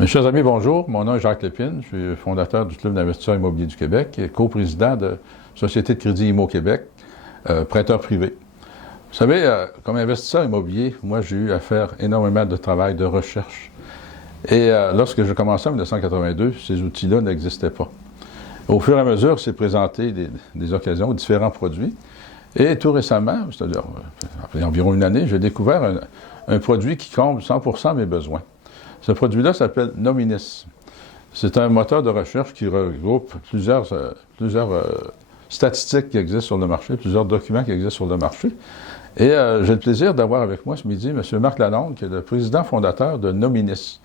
Mes chers amis, bonjour. Mon nom est Jacques Lépine. Je suis fondateur du Club d'investisseurs immobiliers du Québec et coprésident de Société de crédit Immo Québec, prêteur privé. Vous savez, comme investisseur immobilier, moi, j'ai eu à faire énormément de travail, de recherche. Et lorsque j'ai commencé en 1982, ces outils-là n'existaient pas. Au fur et à mesure, s'est présenté des occasions, différents produits. Et tout récemment, c'est-à-dire il y a environ une année, j'ai découvert un produit qui comble 100% mes besoins. Ce produit-là s'appelle Nominis. C'est un moteur de recherche qui regroupe plusieurs statistiques qui existent sur le marché, plusieurs documents qui existent sur le marché. Et j'ai le plaisir d'avoir avec moi ce midi M. Marc Lalonde, qui est le président fondateur de Nominis.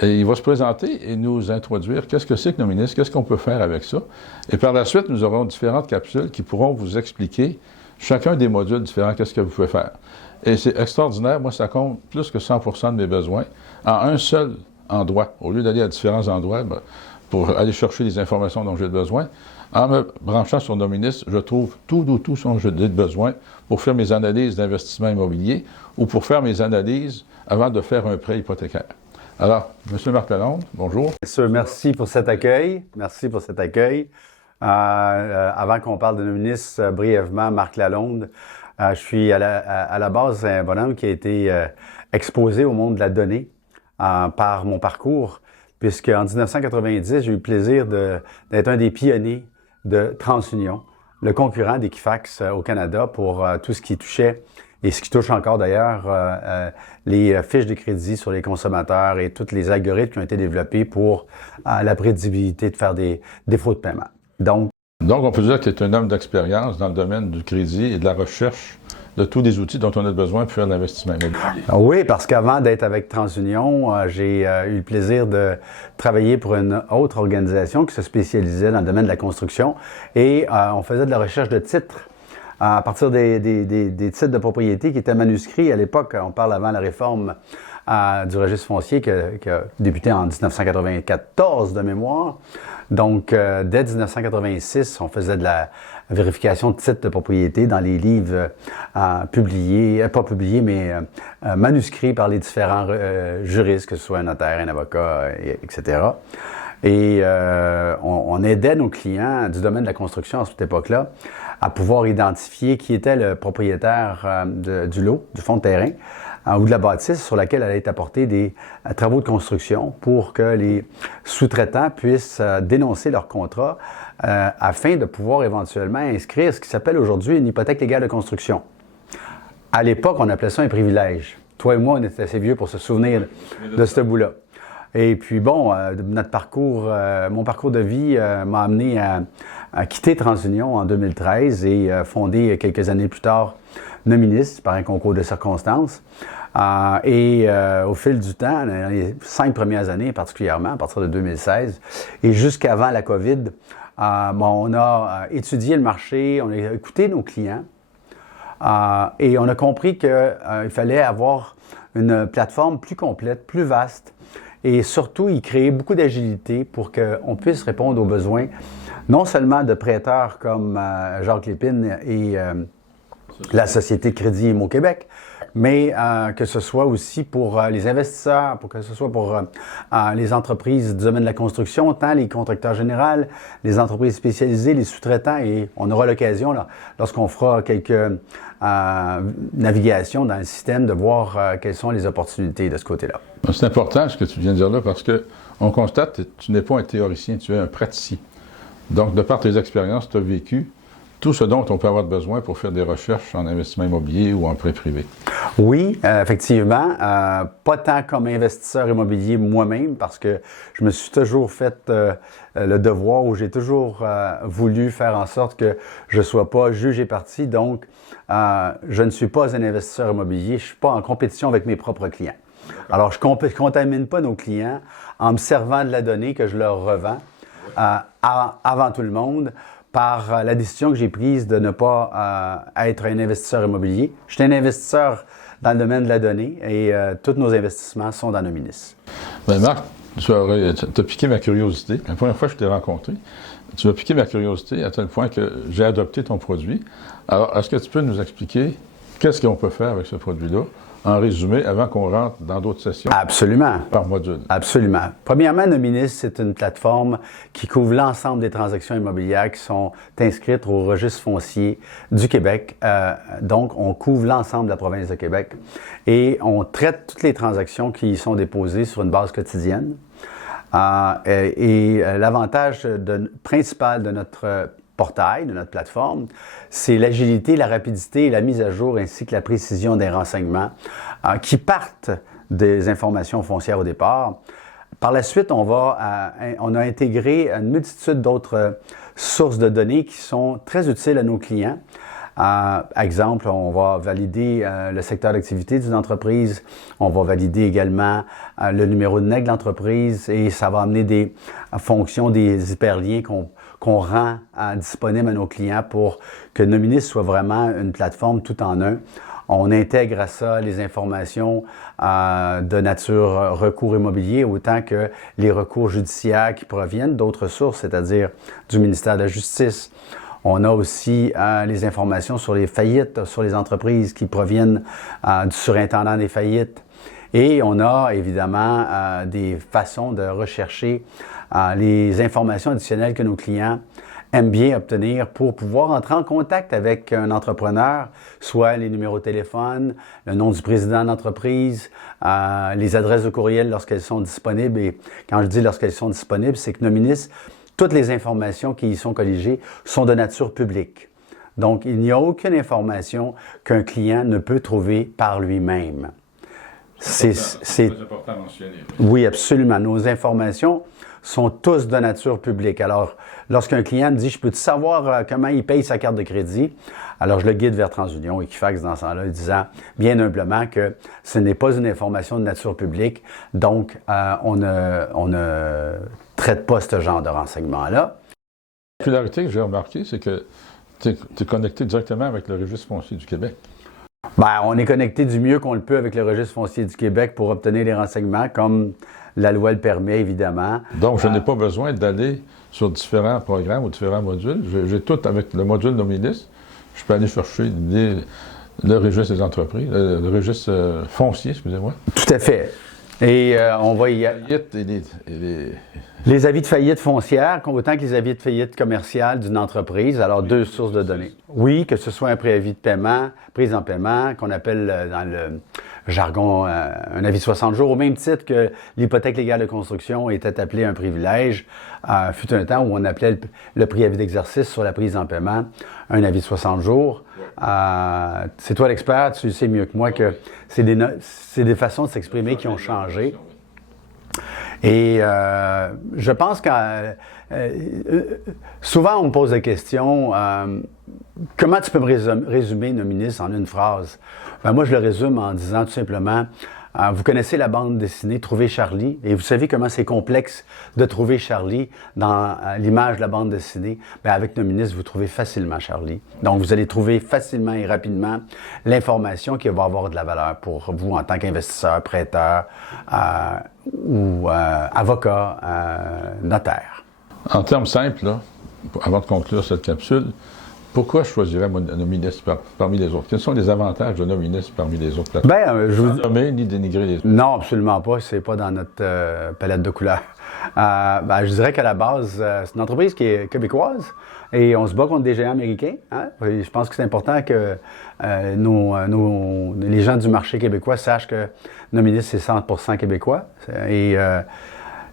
Et il va se présenter et nous introduire qu'est-ce que c'est que Nominis, qu'est-ce qu'on peut faire avec ça. Et par la suite, nous aurons différentes capsules qui pourront vous expliquer chacun des modules différents, qu'est-ce que vous pouvez faire. Et c'est extraordinaire. Moi, ça compte plus que 100% de mes besoins en un seul endroit. Au lieu d'aller à différents endroits pour aller chercher les informations dont j'ai besoin, en me branchant sur Nominis, je trouve tout ce dont j'ai besoin pour faire mes analyses d'investissement immobilier ou pour faire mes analyses avant de faire un prêt hypothécaire. Alors, M. Marc Lalonde, bonjour. Monsieur, merci pour cet accueil. Merci pour cet accueil. Avant qu'on parle de Nominis, brièvement, Marc Lalonde, je suis à la base un bonhomme qui a été exposé au monde de la donnée par mon parcours, puisque en 1990, j'ai eu le plaisir d'être un des pionniers de TransUnion, le concurrent d'Equifax au Canada pour tout ce qui touchait, et ce qui touche encore d'ailleurs, les fiches de crédit sur les consommateurs et tous les algorithmes qui ont été développés pour la prédictibilité de faire des défauts de paiement. Donc, on peut dire que tu es un homme d'expérience dans le domaine du crédit et de la recherche de tous les outils dont on a besoin pour faire de l'investissement immobilier. Oui, parce qu'avant d'être avec TransUnion, j'ai eu le plaisir de travailler pour une autre organisation qui se spécialisait dans le domaine de la construction et on faisait de la recherche de titres à partir des titres de propriété qui étaient manuscrits. À l'époque, on parle avant la réforme du registre foncier qui a débuté en 1994 de mémoire. Donc, dès 1986, on faisait de la vérification de titres de propriété dans les livres publiés, pas publiés, mais manuscrits par les différents juristes, que ce soit un notaire, un avocat, etc. Et on aidait nos clients du domaine de la construction à cette époque-là à pouvoir identifier qui était le propriétaire du lot, du fonds de terrain, ou de la bâtisse sur laquelle allaient être apportés des travaux de construction pour que les sous-traitants puissent dénoncer leur contrat afin de pouvoir éventuellement inscrire ce qui s'appelle aujourd'hui une hypothèque légale de construction. À l'époque, on appelait ça un privilège. Toi et moi, on était assez vieux pour se souvenir de ce bout-là. Et puis bon, notre parcours, mon parcours de vie m'a amené à quitter TransUnion en 2013 et fonder quelques années plus tard Nominis par un concours de circonstances. Au fil du temps, dans les 5 premières années particulièrement, à partir de 2016, et jusqu'avant la COVID, on a étudié le marché, on a écouté nos clients et on a compris qu'il fallait avoir une plateforme plus complète, plus vaste et surtout y créer beaucoup d'agilité pour qu'on puisse répondre aux besoins non seulement de prêteurs comme Jacques Lépine et la Société de crédit Immo Québec, mais que ce soit aussi pour les investisseurs, que ce soit pour les entreprises du domaine de la construction, tant les contracteurs généraux, les entreprises spécialisées, les sous-traitants, et on aura l'occasion, lorsqu'on fera quelques navigations dans le système, de voir quelles sont les opportunités de ce côté-là. C'est important ce que tu viens de dire là, parce qu'on constate que tu n'es pas un théoricien, tu es un praticien. Donc, de par tes expériences, tu as vécu tout ce dont on peut avoir besoin pour faire des recherches en investissement immobilier ou en prêt privé. Oui, effectivement. Pas tant comme investisseur immobilier moi-même, parce que je me suis toujours fait le devoir, ou j'ai toujours voulu faire en sorte que je ne sois pas juge et partie. Donc, je ne suis pas un investisseur immobilier. Je ne suis pas en compétition avec mes propres clients. Alors, je ne contamine pas nos clients en me servant de la donnée que je leur revends avant tout le monde, par la décision que j'ai prise de ne pas être un investisseur immobilier. Je suis un investisseur dans le domaine de la donnée et tous nos investissements sont dans Nominis. Bien, Marc, tu as piqué ma curiosité. La première fois que je t'ai rencontré, tu as piqué ma curiosité à tel point que j'ai adopté ton produit. Alors, est-ce que tu peux nous expliquer qu'est-ce qu'on peut faire avec ce produit-là en résumé avant qu'on rentre dans d'autres sessions Absolument. par module. Absolument. Premièrement, Nominis, c'est une plateforme qui couvre l'ensemble des transactions immobilières qui sont inscrites au registre foncier du Québec. Donc, on couvre l'ensemble de la province de Québec et on traite toutes les transactions qui y sont déposées sur une base quotidienne. L'avantage principal de notre portail, de notre plateforme, c'est l'agilité, la rapidité et la mise à jour ainsi que la précision des renseignements qui partent des informations foncières au départ. Par la suite, on a intégré une multitude d'autres sources de données qui sont très utiles à nos clients. Exemple, on va valider le secteur d'activité d'une entreprise, on va valider également le numéro de NEC de l'entreprise et ça va amener des fonctions, des hyperliens qu'on rend disponibles à nos clients pour que Nominis soit vraiment une plateforme tout en un. On intègre à ça les informations de nature recours immobilier, autant que les recours judiciaires qui proviennent d'autres sources, c'est-à-dire du ministère de la Justice. On a aussi les informations sur les faillites, sur les entreprises qui proviennent du surintendant des faillites. Et on a évidemment des façons de rechercher les informations additionnelles que nos clients aiment bien obtenir pour pouvoir entrer en contact avec un entrepreneur, soit les numéros de téléphone, le nom du président de l'entreprise, les adresses de courriel lorsqu'elles sont disponibles. Et quand je dis lorsqu'elles sont disponibles, c'est que Nominis, toutes les informations qui y sont colligées sont de nature publique. Donc, il n'y a aucune information qu'un client ne peut trouver par lui-même. C'est important à mentionner. Oui, absolument. Nos informations sont tous de nature publique. Alors, lorsqu'un client me dit « Je peux-tu savoir comment il paye sa carte de crédit? » Alors, je le guide vers TransUnion, Equifax dans ce temps-là, disant bien humblement que ce n'est pas une information de nature publique, donc on ne traite pas ce genre de renseignements-là. La particularité que j'ai remarqué, c'est que tu es connecté directement avec le registre foncier du Québec. Bien, on est connecté du mieux qu'on le peut avec le registre foncier du Québec pour obtenir les renseignements, comme la loi le permet, évidemment. Donc, je n'ai pas besoin d'aller sur différents programmes ou différents modules. J'ai tout avec le module Nominis. Je peux aller chercher le registre des entreprises, le registre foncier, excusez-moi. Tout à fait. Et on va y... Les avis de faillite foncière, autant que les avis de faillite commerciale d'une entreprise, alors deux sources de données. Oui, que ce soit un préavis de paiement, prise en paiement, qu'on appelle dans le jargon un avis de 60 jours, au même titre que l'hypothèque légale de construction était appelée un privilège. Fut un temps où on appelait le préavis d'exercice sur la prise en paiement un avis de 60 jours. C'est toi l'expert, tu sais mieux que moi que c'est des façons de s'exprimer qui ont changé. Et je pense que souvent on me pose la question, comment tu peux me résumer Nominis en une phrase? Ben, moi je le résume en disant tout simplement, vous connaissez la bande dessinée Trouver Charlie, et vous savez comment c'est complexe de trouver Charlie dans l'image de la bande dessinée. Bien, avec Nominis, vous trouvez facilement Charlie. Donc, vous allez trouver facilement et rapidement l'information qui va avoir de la valeur pour vous en tant qu'investisseur, prêteur ou avocat, notaire. En termes simples, là, avant de conclure cette capsule, pourquoi je choisirais Nominis parmi les autres? Quels sont les avantages de Nominis parmi les autres plateformes? Bien, je vous... Sans nommer ni dénigrer les autres. Non, absolument pas. C'est pas dans notre palette de couleurs. Je dirais qu'à la base, c'est une entreprise qui est québécoise et on se bat contre des géants américains. Hein? Et je pense que c'est important que les gens du marché québécois sachent que Nominis, c'est 100% québécois. Et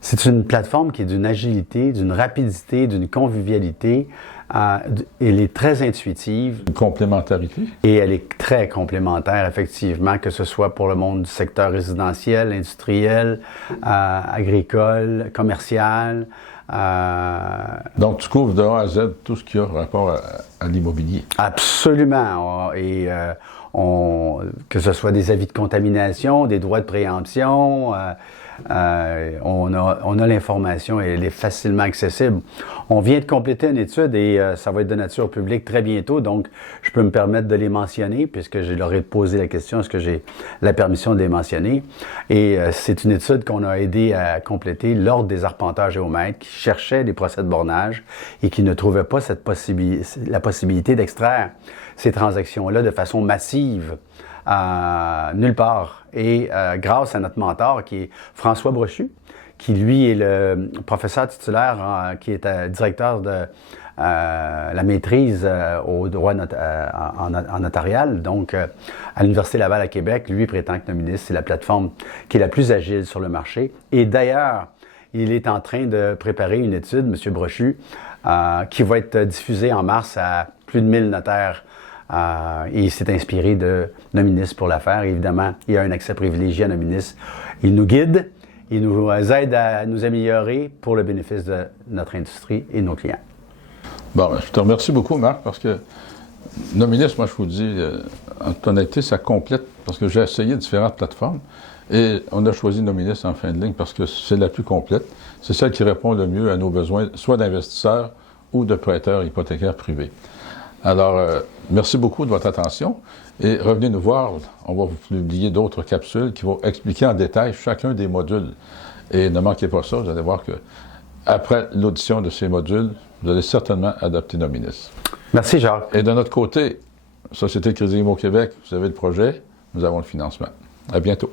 c'est une plateforme qui est d'une agilité, d'une rapidité, d'une convivialité. Elle est très intuitive. Une complémentarité. Et elle est très complémentaire, effectivement, que ce soit pour le monde du secteur résidentiel, industriel, agricole, commercial. Donc, tu couvres de A à Z tout ce qui a rapport à l'immobilier. Absolument. Et que ce soit des avis de contamination, des droits de préemption, on a l'information et elle est facilement accessible. On vient de compléter une étude et ça va être de nature publique très bientôt, donc je peux me permettre de les mentionner puisque je leur ai posé la question, est-ce que j'ai la permission de les mentionner? Et c'est une étude qu'on a aidé à compléter l'Ordre des arpenteurs géomètres qui cherchaient des procès de bornage et qui ne trouvaient pas la possibilité d'extraire ces transactions-là de façon massive nulle part. Et grâce à notre mentor qui est François Brochu, qui lui est le professeur titulaire, qui est directeur de la maîtrise au droit en notarial, donc à l'Université Laval à Québec. Lui prétend que Nominis, c'est la plateforme qui est la plus agile sur le marché. Et d'ailleurs, il est en train de préparer une étude, M. Brochu, qui va être diffusée en mars à plus de 1000 notaires. Et il s'est inspiré de Nominis pour l'affaire. Évidemment, il y a un accès privilégié à Nominis. Il nous guide, il nous aide à nous améliorer pour le bénéfice de notre industrie et de nos clients. Bon, je te remercie beaucoup, Marc, parce que Nominis, moi, je vous dis, en toute honnêteté, ça complète, parce que j'ai essayé différentes plateformes, et on a choisi Nominis en fin de ligne parce que c'est la plus complète. C'est celle qui répond le mieux à nos besoins, soit d'investisseurs ou de prêteurs hypothécaires privés. Alors, merci beaucoup de votre attention, et revenez nous voir. On va vous publier d'autres capsules qui vont expliquer en détail chacun des modules. Et ne manquez pas ça, vous allez voir que après l'audition de ces modules, vous allez certainement adopter Nominis. Merci, Jacques. Et de notre côté, Société Crédit Immo Québec, vous avez le projet, nous avons le financement. À bientôt.